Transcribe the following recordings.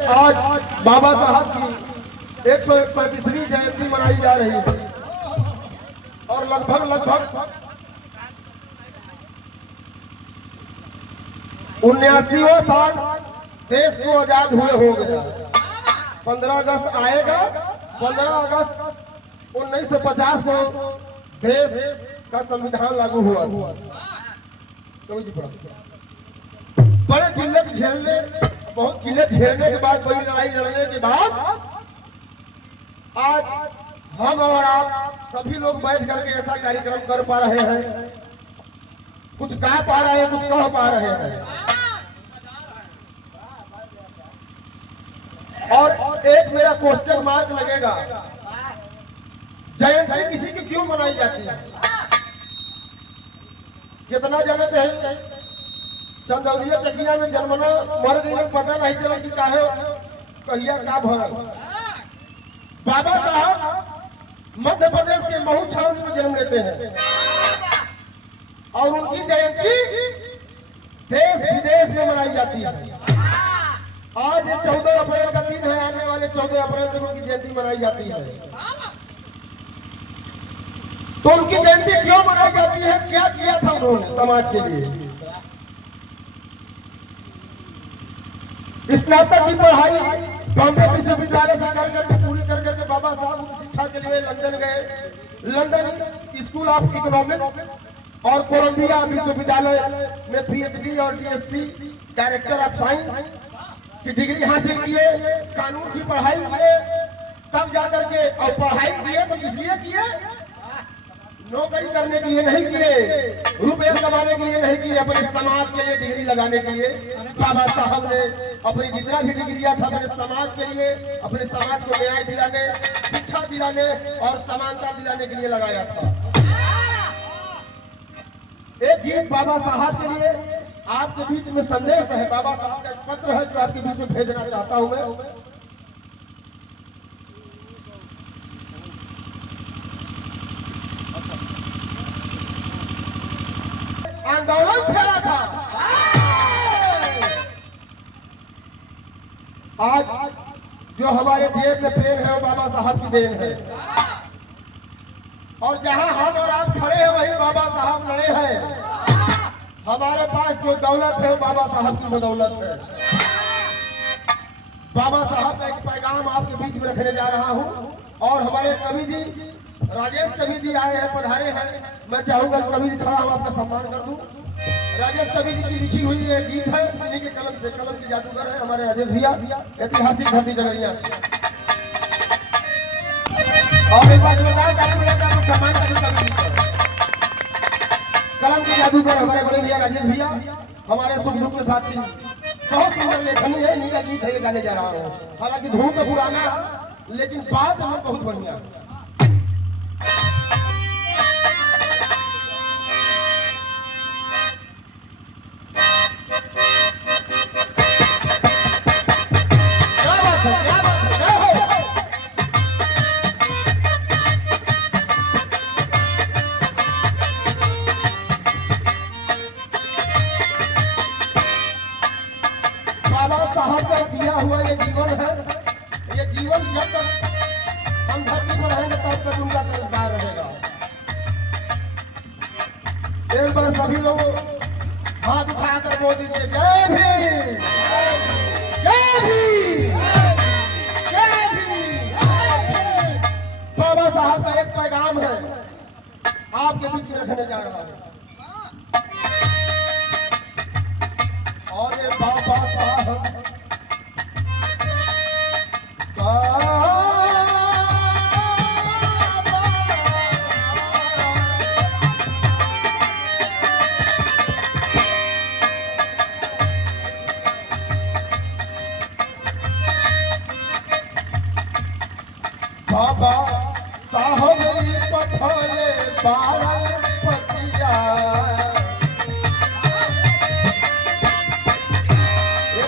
आज बाबा साहब की 135वीं जयंती मनाई जा रही है और लगभग 79वां साल देश को आजाद हुए हो गया। 15 अगस्त आएगा। 15 अगस्त 1950 को देश का संविधान लागू हुआ। बड़े जिले झेलने बहुत जिले झेलने के बाद, बड़ी लड़ाई लड़ने के बाद आज हम और आप सभी लोग बैठ करके ऐसा कार्यक्रम कर पा रहे हैं, कुछ कह पा रहे हैं, कुछ कह पा रहे हैं। और एक मेरा क्वेश्चन मार्क लगेगा, जयंती किसी की क्यों मनाई जाती है? कितना जानते हैं चंदौलिया चकिया में जन्मना मर गई, पता नहीं चला कि काहे कहिया का भर। बाबा साहब मध्य प्रदेश के महू छावनी में जन्म लेते हैं और उनकी जयंती देश विदेश में मनाई जाती है। आज 14 अप्रैल का दिन है, आने वाले 14 अप्रैल तक उनकी जयंती मनाई जाती है। तो उनकी जयंती क्यों मनाई जाती है? क्या किया था उन्होंने समाज के लिए? स्नातक की पढ़ाई बॉम्बे विश्वविद्यालय से करके पूरी करके बाबा साहब उच्च शिक्षा के लिए लंदन गए। लंदन स्कूल ऑफ इकोनॉमिक्स और कोलंबिया विश्वविद्यालय में पीएचडी और डीएससी डायरेक्टर ऑफ साइंस की डिग्री हासिल किए। कानून की पढ़ाई किए, तब जाकर के और पढ़ाई किए तो इसलिए किए, नौकरी करने के लिए नहीं किए, रुपया कमाने के लिए नहीं किए, अपने समाज के लिए डिग्री लगाने के लिए। बाबा साहब ने अपनी जितना भी डिग्रियां था अपने समाज के लिए, अपने समाज को न्याय दिलाने, शिक्षा दिलाने और समानता दिलाने के लिए लगाया था। एक गीत बाबा साहब के लिए आपके बीच में संदेश है, बाबा साहब का एक पत्र है जो आपके बीच में भेजना चाहता हूं मैं। आंदोलन छेड़ा था। आज जो हमारे जेब में पेन है वो बाबा साहब की देन है, और जहां हम और आप खड़े हैं वही बाबा साहब लड़े हैं। हमारे पास जो दौलत है वो बाबा साहब की बदौलत है। बाबा साहब का एक पैगाम आपके बीच में रखने जा रहा हूं। और हमारे कवि जी राजेश कवि जी आए हैं, पधारे हैं। मैं चाहूंगा कवि जी खड़ा हम आपका सम्मान कर दूं। राजेश कवि जी की लिखी हुई ये गीत है, इन्हीं के कलम से, कलम की जादूगर है हमारे राजेश भैया, ऐतिहासिक धरती जगरिया से। और एक बात बताओ, सम्मान कर कलम की जादूगर हमारे बड़े भैया राजेश भैया, हमारे सुख दुख के साथी। बहुत सुंदर लेखनी है, इन्हीं का गीत है, गाने जा रहा हूँ। हालांकि धूम तो पुराना लेकिन बात है बहुत बढ़िया। बाबा साहब का दिया हुआ ये जीवन है, ये जीवन जब तक हम धरती पर रहेंगे तब तक उनका कर्जदार रहेगा। एक बार सभी लोग हाथ उठाकर बोल दीजिए, जय भीम, जय भीम, जय भीम। बाबा साहब का एक पैगाम है, आपके बीच में रखने जा रहा हूं। और ये बाबा साहब बाबा साहब पठाले 12 पतिया।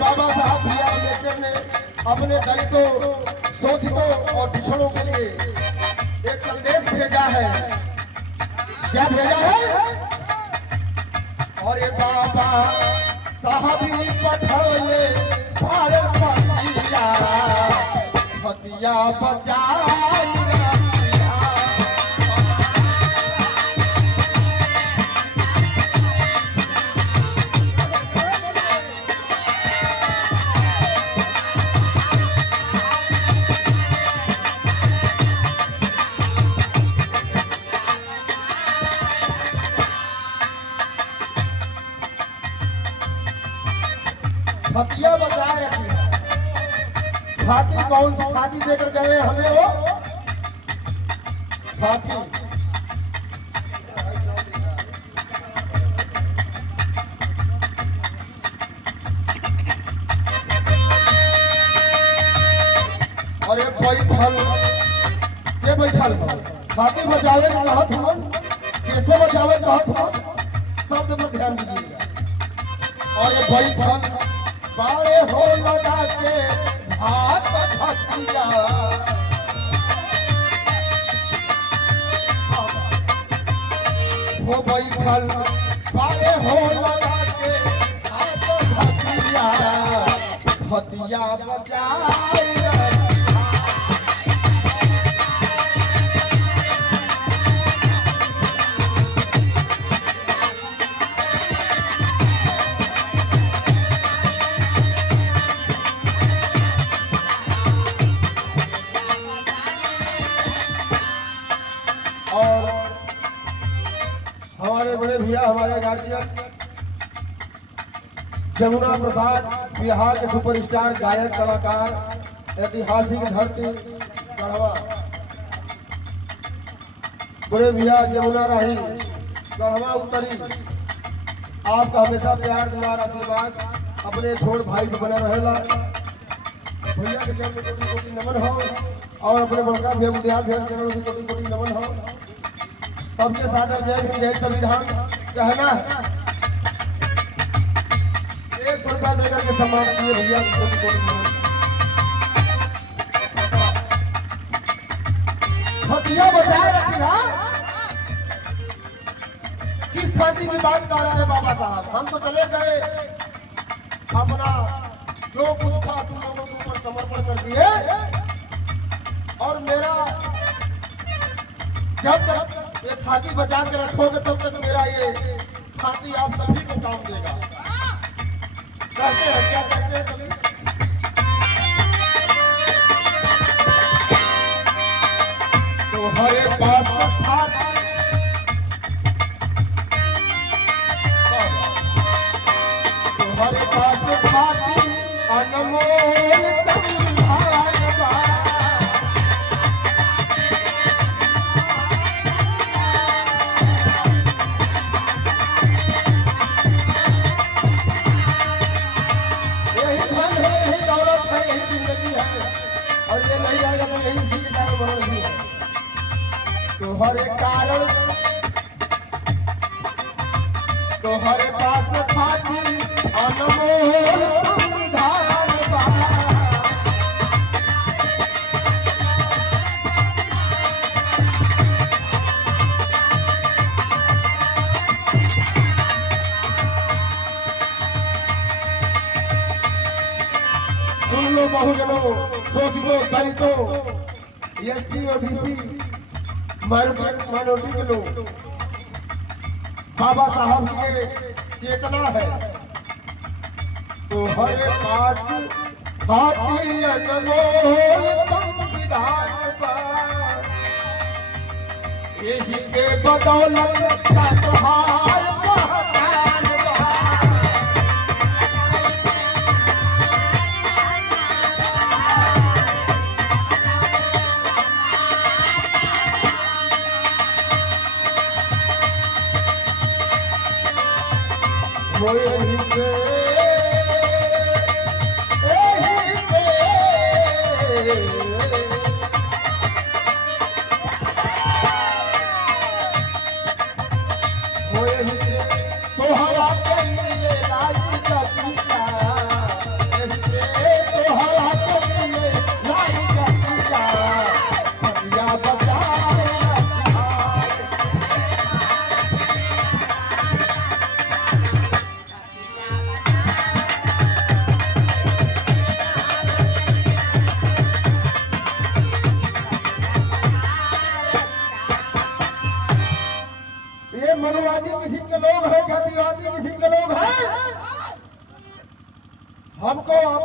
बाबा साहब भैया अम्बेडकर ने अपने दलितों, शोषितों और पिछड़ों के लिए एक संदेश भेजा है। क्या भेजा है? और ये बाबा साहब पठाले 12 पतिया। भतिया बचाई रखिया। भतिया बचाए रखिए। खाती कौन सी खाती देकर गए हमें वो खाती। और ये बैठल के बैठल खाती बचावे कहत हम, कैसे बचावे कहत हम, शब्द पर ध्यान दीजिएगा। और ये बैठल बाड़े हो लगा के हाथ भतिया। वो बैठल बाड़े हो लगा के हाथ भतिया। भतिया बचाए हमारे बड़े भैया, हमारे गार्जियन जमुना प्रसाद, बिहार के सुपरस्टार गायक कलाकार, ऐतिहासिक धरती गढ़वा। बड़े भैया जमुना राही गढ़वा उत्तरी, आपका हमेशा प्यार दुलार आशीर्वाद अपने छोट भाई से बना रहेला। भैया के चरण में कोटि कोटि नमन हो और अपने बड़का भैया विद्या भैया के चरण में कोटि कोटि नमन हो। सबके साथ जय हिंद जय संविधान कहना है। 100 रुपया देकर के सम्मान किए भैया कोटि कोटि नमन। भतिया बचाए रखिया। किस खाती की बात कर रहे हैं बाबा साहब? हम तो चले गए, अपना जो कुछ था तुम लोगों के ऊपर समर्पण कर दिए। और मेरा जब तक ये खाती बचा के रखोगे तब तक मेरा ये खाती आप सभी को काम देगा। कहते हैं क्या कहते हैं कभी? तुम्हारे पास खाती, तुम्हारे पास खाती अनमोल तुम्हारे कारण, तुम्हारे पास खाती अनमोल संविधान बा। सुन लो बहुजनों, सोच लो दलितों, एसटी और बीसी माइनॉरिटी के लोग, बाबा साहब की चेतना है। तो हर पास खाती अनमोल संविधान बा। यही के बदौलत का त्योहार पहचान बा। यही से यही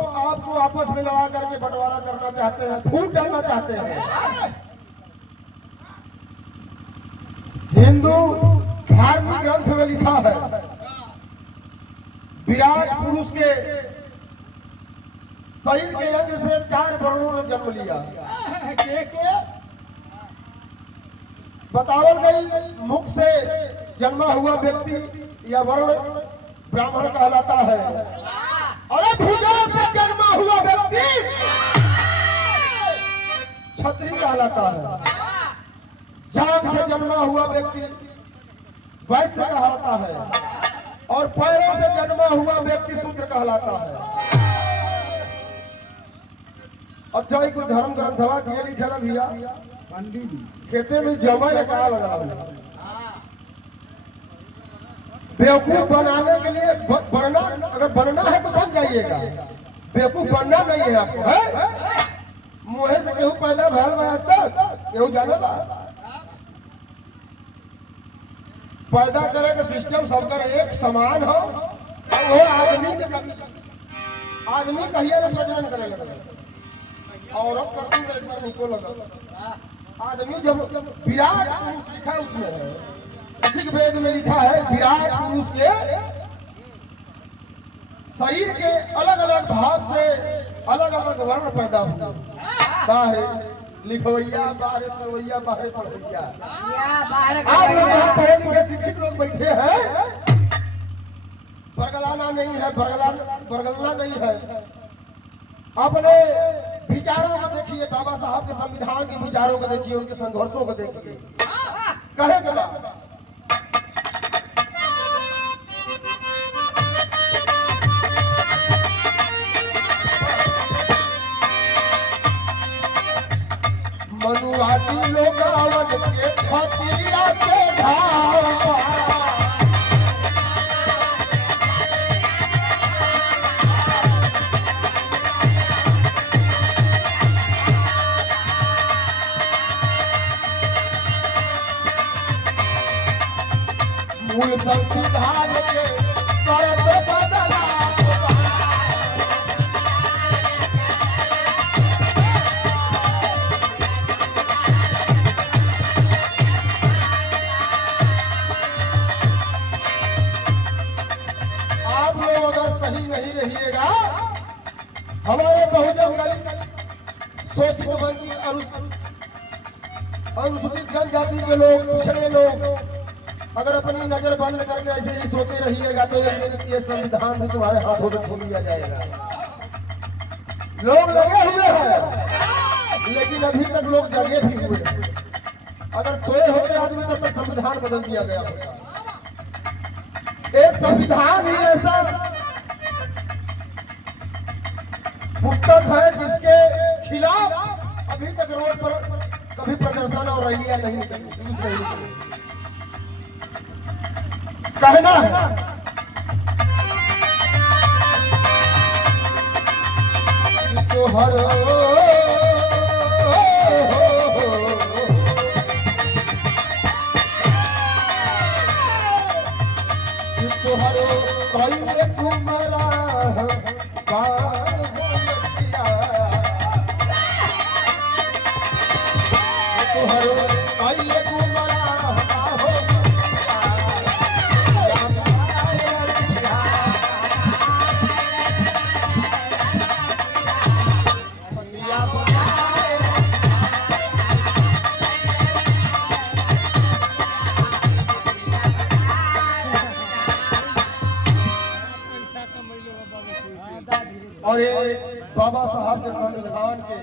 आपको आपस में लड़ा करके बंटवारा करना चाहते हैं, फूट डालना चाहते हैं। हिंदू धार्मिक ग्रंथ में लिखा है विराट पुरुष के शरीर के अंग से 4 वर्णों ने जन्म लिया। बतावल गई मुख से जन्मा हुआ व्यक्ति या वर्ण ब्राह्मण कहलाता है, और भुजा से जन्मा हुआ व्यक्ति क्षत्रिय कहलाता है, जांघ से जन्मा हुआ व्यक्ति वैश्य कहलाता है, और पैरों से जन्मा हुआ व्यक्ति शूद्र कहलाता है। अच्छा ही कोई धर्म ग्रंथवा दिए लिखे ना भैया, खेते में जमा या का लगा हुआ बेवकूफ बनाने के लिए बनना, अगर बनना है तो बन जाइएगा, बेवकूफ बनना नहीं है आपको। है मुहे से केहू पैदा भैल केहू जाने ला पैदा करे का सिस्टम सबका एक समान हो, और वो आदमी के आदमी कहिए ना प्रजनन करे लगा, औरत करती है इसमें निको लगा। आदमी जब विराट पुरुष लिखा है उसमें है, इसी के वेद में लिखा है विराट पुरुष के शरीर के अलग अलग भाग से अलग अलग वर्ण पैदा हुआ। बाहर लिखवैया, बाहर सवैया, बाहर पढ़वैया। आप लोग यहाँ पढ़े लिखे शिक्षित लोग बैठे हैं, बरगलाना नहीं है, बरगलना नहीं है। अपने विचारों को देखिए, बाबा साहब के संविधान के विचारों को देखिए, उनके संघर्षों को देखिए। कहे के बाद मनुवादी लोग आवत के छतिया के घाव मूल संविधान के करत बदलाव। नहीं रहिएगा, हमारे बहुजन दलित शोषित वंचित अनुसूचित जनजाति के लोग, पिछड़े लोग अगर अपनी नजर बंद करके ऐसे ही सोते रहिएगा तो ये संविधान भी तुम्हारे हाथों में छीन लिया जाएगा। लोग लगे हुए हैं, लेकिन अभी तक लोग जगे भी हुए। अगर सोए होते आदमी तब तक संविधान बदल दिया गया होता। एक संविधान ही ऐसा पुस्तक है जिसके खिलाफ अभी तक रोड पर कभी प्रदर्शन और रैलियां नहीं कहना है। तो हर तुम्हारा और ये बाबा साहब के संविधान के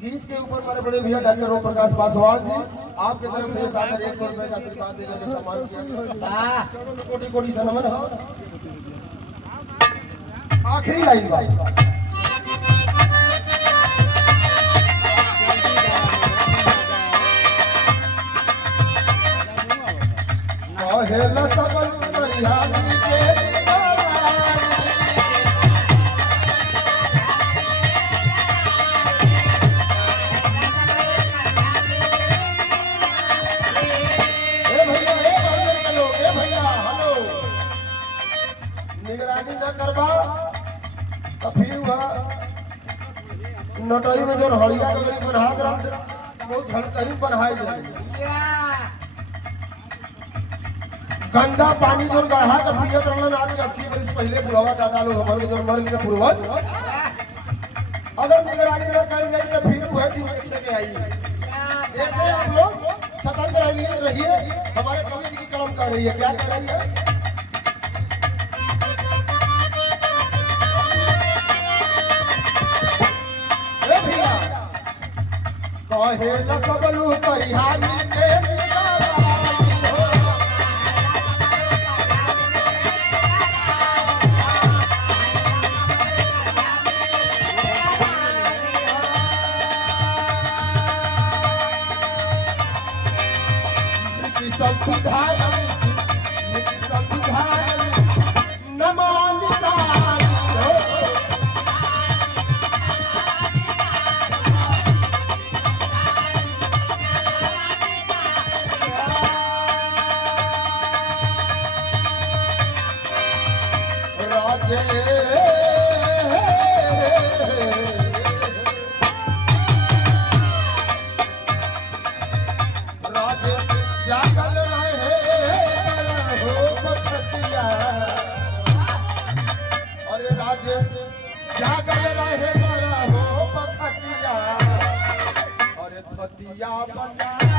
गीत के ऊपर हमारे बड़े भैया डॉक्टर ओम प्रकाश पासवान जी आपके तरफ से 100 रुपए का आशीर्वाद देने का सम्मान किया। कोटि कोटि से नमन है। आखिरी लाइन भाई हेला सबल परिहारी के निगरानी न करवा तो फिर नटई में जो हड़िया के गरीब बनात रहा बहुत झलकरी बनाए जाए गंदा पानी जो गढ़ा के पियत रहलन आज 80 वर्ष पहले बुढ़वा दादा लोग हमारे जो मर गए पूर्वज अगर निगरानी न करी जाए तो फिर वह दिन देखने के आई ऐसे आप लोग सतर्क रहिए हमारे कवि जी की कलम कर रही है क्या कर रही है कहे न सबलू परिहारी के संविधान नमानिता जागल रहे हो पखतिया और पतिया बना